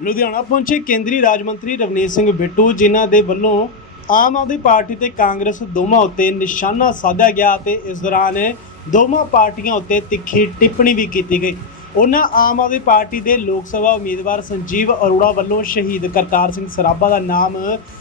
ਲੁਧਿਆਣਾ ਪਹੁੰਚੇ ਕੇਂਦਰੀ ਰਾਜ ਮੰਤਰੀ ਰਵਨੀਤ ਸਿੰਘ ਬਿੱਟੂ, ਜਿਨ੍ਹਾਂ ਦੇ ਵੱਲੋਂ ਆਮ ਆਦਮੀ ਪਾਰਟੀ ਤੇ ਕਾਂਗਰਸ ਦੋਵਾਂ ਉੱਤੇ ਨਿਸ਼ਾਨਾ ਸਾਧਿਆ ਗਿਆ ਤੇ ਇਸ ਦੌਰਾਨ ਦੋਵਾਂ ਪਾਰਟੀਆਂ ਉੱਤੇ ਤਿੱਖੀ ਟਿੱਪਣੀ ਵੀ ਕੀਤੀ ਗਈ। ਉਹਨਾਂ ਆਮ ਆਦਮੀ ਪਾਰਟੀ ਦੇ ਲੋਕ ਸਭਾ ਉਮੀਦਵਾਰ ਸੰਜੀਵ ਅਰੋੜਾ ਵੱਲੋਂ ਸ਼ਹੀਦ ਕਰਤਾਰ ਸਿੰਘ ਸਰਾਭਾ ਦਾ ਨਾਮ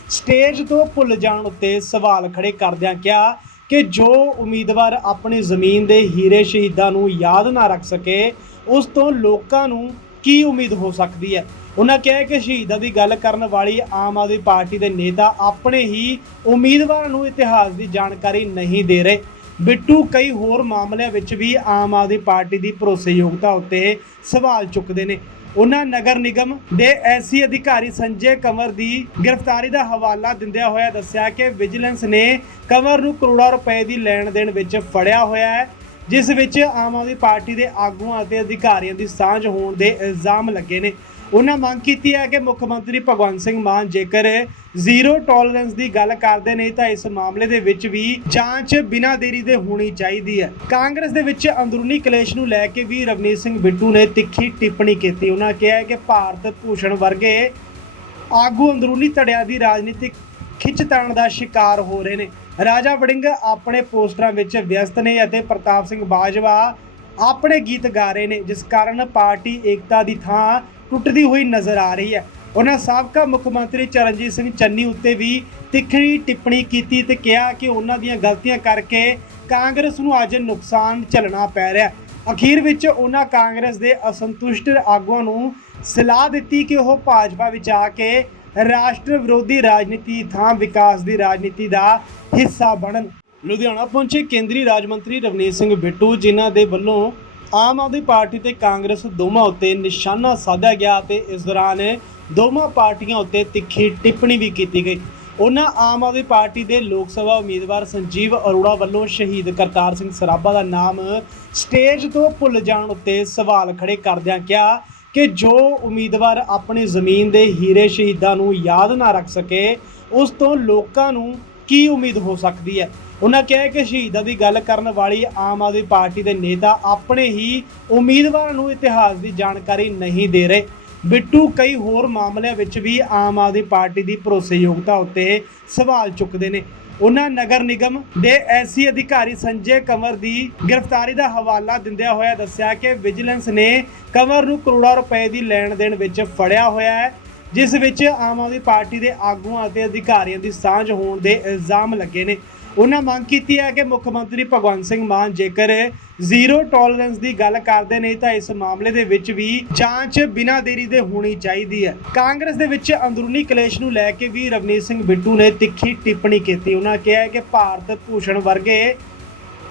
ਸਟੇਜ ਤੋਂ ਭੁੱਲ ਜਾਣ ਉੱਤੇ ਸਵਾਲ ਖੜੇ ਕਰਦਿਆਂ ਕਿਹਾ ਕਿ ਜੋ ਉਮੀਦਵਾਰ ਆਪਣੀ ਜ਼ਮੀਨ ਦੇ ਹੀਰੇ ਸ਼ਹੀਦਾਂ ਨੂੰ ਯਾਦ ਨਾ ਰੱਖ ਸਕੇ, ਉਸ ਤੋਂ ਲੋਕਾਂ ਨੂੰ ਕੀ ਉਮੀਦ ਹੋ ਸਕਦੀ ਹੈ? ਉਹਨਾਂ ਕਿਹਾ ਕਿ ਸ਼ਹੀਦਾਂ ਦੀ ਗੱਲ ਕਰਨ ਵਾਲੀ ਆਮ ਆਦਮੀ ਪਾਰਟੀ ਦੇ ਨੇਤਾ ਆਪਣੇ ਹੀ ਉਮੀਦਵਾਰਾਂ ਨੂੰ ਇਤਿਹਾਸ ਦੀ ਜਾਣਕਾਰੀ ਨਹੀਂ ਦੇ ਰਹੇ। ਬਿੱਟੂ, ਕਈ ਹੋਰ ਮਾਮਲਿਆਂ ਵਿੱਚ ਵੀ ਆਮ ਆਦਮੀ ਪਾਰਟੀ ਦੀ ਭਰੋਸੇਯੋਗਤਾ ਉੱਤੇ ਸਵਾਲ ਚੁੱਕਦੇ ਨੇ। ਉਹਨਾਂ ਨਗਰ ਨਿਗਮ ਦੇ ਐਸੀ ਅਧਿਕਾਰੀ ਸੰਜੇ ਕੰਵਰ ਦੀ ਗ੍ਰਿਫਤਾਰੀ ਦਾ ਹਵਾਲਾ ਦਿੰਦਿਆਂ ਹੋਇਆ ਦੱਸਿਆ ਕਿ ਵਿਜੀਲੈਂਸ ਨੇ ਕੰਵਰ ਨੂੰ ਕਰੋੜਾਂ ਰੁਪਏ ਦੀ ਲੈਣ ਦੇਣ ਵਿੱਚ ਫੜਿਆ ਹੋਇਆ ਹੈ। ਜਿਸ ਵਿੱਚ ਆਮ ਆਦਮੀ ਪਾਰਟੀ ਦੇ ਆਗੂਆਂ ਅਤੇ ਅਧਿਕਾਰੀਆਂ ਦੀ ਸਾਂਝ ਹੋਣ ਦੇ ਇਲਜ਼ਾਮ ਲੱਗੇ ਨੇ। ਉਹਨਾਂ ਮੰਗ ਕੀਤੀ ਹੈ ਕਿ ਮੁੱਖ ਮੰਤਰੀ ਭਗਵੰਤ ਸਿੰਘ ਮਾਨ ਜੇਕਰ ਜ਼ੀਰੋ ਟੋਲਰੈਂਸ ਦੀ ਗੱਲ ਕਰਦੇ ਨੇ ਤਾਂ ਇਸ ਮਾਮਲੇ ਦੇ ਵਿੱਚ ਵੀ ਜਾਂਚ ਬਿਨਾਂ ਦੇਰੀ ਦੇ ਹੋਣੀ ਚਾਹੀਦੀ ਹੈ। ਕਾਂਗਰਸ ਦੇ ਵਿੱਚ ਅੰਦਰੂਨੀ ਕਲੇਸ਼ ਨੂੰ ਲੈ ਕੇ ਵੀ ਰਵਨੀਤ ਸਿੰਘ ਬਿੱਟੂ ਨੇ ਤਿੱਖੀ ਟਿੱਪਣੀ ਕੀਤੀ। ਉਹਨਾਂ ਕਿਹਾ ਕਿ ਭਾਰਤ ਭੂਸ਼ਣ ਵਰਗੇ ਆਗੂ ਅੰਦਰੂਨੀ ਧੜਿਆਂ ਦੀ ਰਾਜਨੀਤਿਕ ਖਿੱਚਤਾਣ ਦਾ ਸ਼ਿਕਾਰ ਹੋ ਰਹੇ ਨੇ। ਰਾਜਾ ਵੜਿੰਗ ਆਪਣੇ ਪੋਸਟਰਾਂ ਵਿੱਚ ਵਿਅਸਤ ਨੇ ਅਤੇ ਪ੍ਰਤਾਪ ਸਿੰਘ ਬਾਜਵਾ ਆਪਣੇ ਗੀਤ ਗਾ ਰਹੇ ਨੇ, ਜਿਸ ਕਾਰਨ ਪਾਰਟੀ ਏਕਤਾ ਦੀ ਥਾਂ ਟੁੱਟਦੀ ਹੋਈ ਨਜ਼ਰ ਆ ਰਹੀ ਹੈ। ਉਹਨਾਂ ਸਾਬਕਾ ਮੁੱਖ ਮੰਤਰੀ ਚਰਨਜੀਤ ਸਿੰਘ ਚੰਨੀ ਉੱਤੇ ਵੀ ਤਿੱਖੀ ਟਿੱਪਣੀ ਕੀਤੀ ਤੇ ਕਿਹਾ ਕਿ ਉਹਨਾਂ ਦੀਆਂ ਗਲਤੀਆਂ ਕਰਕੇ ਕਾਂਗਰਸ ਨੂੰ ਅੱਜ ਨੁਕਸਾਨ ਝੱਲਣਾ ਪੈ ਰਿਹਾ ਅਖੀਰ ਵਿੱਚ ਉਹਨਾਂ ਕਾਂਗਰਸ ਦੇ ਅਸੰਤੁਸ਼ਟ ਆਗੂਆਂ ਨੂੰ ਸਲਾਹ ਦਿੱਤੀ ਕਿ ਉਹ ਭਾਜਪਾ ਵਿੱਚ ਆ ਕੇ ਰਾਸ਼ਟਰ ਵਿਰੋਧੀ ਰਾਜਨੀਤੀ ਥਾਂ ਵਿਕਾਸ ਦੀ ਰਾਜਨੀਤੀ ਦਾ ਹਿੱਸਾ ਬਣਨ। ਲੁਧਿਆਣਾ ਪਹੁੰਚੇ ਕੇਂਦਰੀ ਰਾਜ ਮੰਤਰੀ ਰਵਨੀਤ ਸਿੰਘ ਬਿੱਟੂ, ਜਿਨ੍ਹਾਂ ਦੇ ਵੱਲੋਂ ਆਮ ਆਦਮੀ ਪਾਰਟੀ ਤੇ ਕਾਂਗਰਸ ਦੋਵਾਂ ਉੱਤੇ ਨਿਸ਼ਾਨਾ ਸਾਧਿਆ ਗਿਆ ਤੇ ਇਸ ਦੌਰਾਨ ਦੋਵਾਂ ਪਾਰਟੀਆਂ ਉੱਤੇ ਤਿੱਖੀ ਟਿੱਪਣੀ ਵੀ ਕੀਤੀ ਗਈ। ਉਹਨਾਂ ਆਮ ਆਦਮੀ ਪਾਰਟੀ ਦੇ ਲੋਕ ਸਭਾ ਉਮੀਦਵਾਰ ਸੰਜੀਵ ਅਰੋੜਾ ਵੱਲੋਂ ਸ਼ਹੀਦ ਕਰਤਾਰ ਸਿੰਘ ਸਰਾਭਾ ਦਾ ਨਾਮ ਸਟੇਜ ਤੋਂ ਭੁੱਲ ਜਾਣ ਉੱਤੇ ਸਵਾਲ ਖੜੇ ਕਰਦਿਆਂ ਕਿਹਾ ਕਿ ਜੋ ਉਮੀਦਵਾਰ ਆਪਣੀ ਜ਼ਮੀਨ ਦੇ ਹੀਰੇ ਸ਼ਹੀਦਾਂ ਨੂੰ ਯਾਦ ਨਾ ਰੱਖ ਸਕੇ, ਉਸ ਤੋਂ ਲੋਕਾਂ ਨੂੰ ਕੀ ਉਮੀਦ ਹੋ ਸਕਦੀ ਹੈ? ਉਹਨਾਂ ਕਿਹਾ ਕਿ ਸ਼ਹੀਦਾਂ ਦੀ ਗੱਲ ਕਰਨ ਵਾਲੀ ਆਮ ਆਦਮੀ ਪਾਰਟੀ ਦੇ ਨੇਤਾ ਆਪਣੇ ਹੀ ਉਮੀਦਵਾਰਾਂ ਨੂੰ ਇਤਿਹਾਸ ਦੀ ਜਾਣਕਾਰੀ ਨਹੀਂ ਦੇ ਰਹੇ। ਬਿੱਟੂ, ਕਈ ਹੋਰ ਮਾਮਲਿਆਂ ਵਿੱਚ ਵੀ ਆਮ ਆਦਮੀ ਪਾਰਟੀ ਦੀ ਭਰੋਸੇਯੋਗਤਾ ਉੱਤੇ ਸਵਾਲ ਚੁੱਕਦੇ ਨੇ। ਉਹਨਾਂ ਨਗਰ ਨਿਗਮ ਦੇ ਐਸੀ ਅਧਿਕਾਰੀ ਸੰਜੇ ਕੰਵਰ ਦੀ ਗ੍ਰਿਫਤਾਰੀ ਦਾ ਹਵਾਲਾ ਦਿੰਦਿਆਂ ਹੋਇਆ ਦੱਸਿਆ ਕਿ ਵਿਜੀਲੈਂਸ ਨੇ ਕੰਵਰ ਨੂੰ ਕਰੋੜਾਂ ਰੁਪਏ ਦੀ ਲੈਣ ਦੇਣ ਵਿੱਚ ਫੜਿਆ ਹੋਇਆ ਹੈ, ਜਿਸ ਵਿੱਚ ਆਮ ਆਦਮੀ ਪਾਰਟੀ ਦੇ ਆਗੂਆਂ ਅਤੇ ਅਧਿਕਾਰੀਆਂ ਦੀ ਸਾਂਝ ਹੋਣ ਦੇ ਇਲਜ਼ਾਮ ਲੱਗੇ ਨੇ। ਉਹਨਾਂ ਮੰਗ ਕੀਤੀ ਹੈ ਕਿ ਮੁੱਖ ਮੰਤਰੀ ਭਗਵੰਤ ਸਿੰਘ ਮਾਨ ਜੇਕਰ ਜ਼ੀਰੋ ਟੋਲਰੈਂਸ ਦੀ ਗੱਲ ਕਰਦੇ ਨੇ ਤਾਂ ਇਸ ਮਾਮਲੇ ਦੇ ਵਿੱਚ ਵੀ ਜਾਂਚ ਬਿਨਾਂ ਦੇਰੀ ਦੇ ਹੋਣੀ ਚਾਹੀਦੀ ਹੈ। ਕਾਂਗਰਸ ਦੇ ਵਿੱਚ ਅੰਦਰੂਨੀ ਕਲੇਸ਼ ਨੂੰ ਲੈ ਕੇ ਵੀ ਰਵਨੀਤ ਸਿੰਘ ਬਿੱਟੂ ਨੇ ਤਿੱਖੀ ਟਿੱਪਣੀ ਕੀਤੀ। ਉਹਨਾਂ ਕਿਹਾ ਕਿ ਭਾਰਤ ਭੂਸ਼ਣ ਵਰਗੇ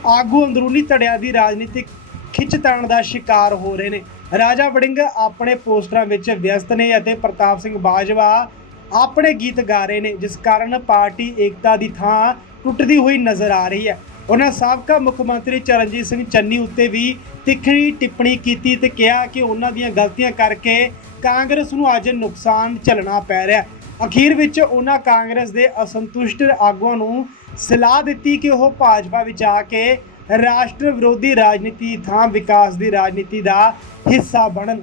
ਆਗੂ ਅੰਦਰੂਨੀ ਧੜਿਆਂ ਦੀ ਰਾਜਨੀਤਿਕ ਖਿੱਚਤਾਣ ਦਾ ਸ਼ਿਕਾਰ ਹੋ ਰਹੇ ਨੇ। ਰਾਜਾ ਵੜਿੰਗ ਆਪਣੇ ਪੋਸਟਰਾਂ ਵਿੱਚ ਵਿਅਸਤ ਨੇ ਅਤੇ ਪ੍ਰਤਾਪ ਸਿੰਘ ਬਾਜਵਾ ਆਪਣੇ ਗੀਤ ਗਾ ਰਹੇ ਨੇ, ਜਿਸ ਕਾਰਨ ਪਾਰਟੀ ਏਕਤਾ ਦੀ ਥਾਂ ਟੁੱਟਦੀ ਹੋਈ ਨਜ਼ਰ ਆ ਰਹੀ ਹੈ। ਉਹਨਾਂ ਸਾਬਕਾ ਮੁੱਖ ਮੰਤਰੀ ਚਰਨਜੀਤ ਸਿੰਘ ਚੰਨੀ ਉੱਤੇ ਵੀ ਤਿੱਖਣੀ ਟਿੱਪਣੀ ਕੀਤੀ ਤੇ ਕਿਹਾ ਕਿ ਉਹਨਾਂ ਦੀਆਂ ਗਲਤੀਆਂ ਕਰਕੇ ਕਾਂਗਰਸ ਨੂੰ ਅੱਜ ਨੁਕਸਾਨ ਝੱਲਣਾ ਪੈ ਰਿਹਾ ਅਖੀਰ ਵਿੱਚ ਉਹਨਾਂ ਕਾਂਗਰਸ ਦੇ ਅਸੰਤੁਸ਼ਟ ਆਗੂਆਂ ਨੂੰ ਸਲਾਹ ਦਿੱਤੀ ਕਿ ਉਹ ਭਾਜਪਾ ਵਿੱਚ ਆ ਕੇ ਰਾਸ਼ਟਰ ਵਿਰੋਧੀ ਰਾਜਨੀਤੀ ਥਾਂ ਵਿਕਾਸ ਦੀ ਰਾਜਨੀਤੀ ਦਾ ਹਿੱਸਾ ਬਣਨ।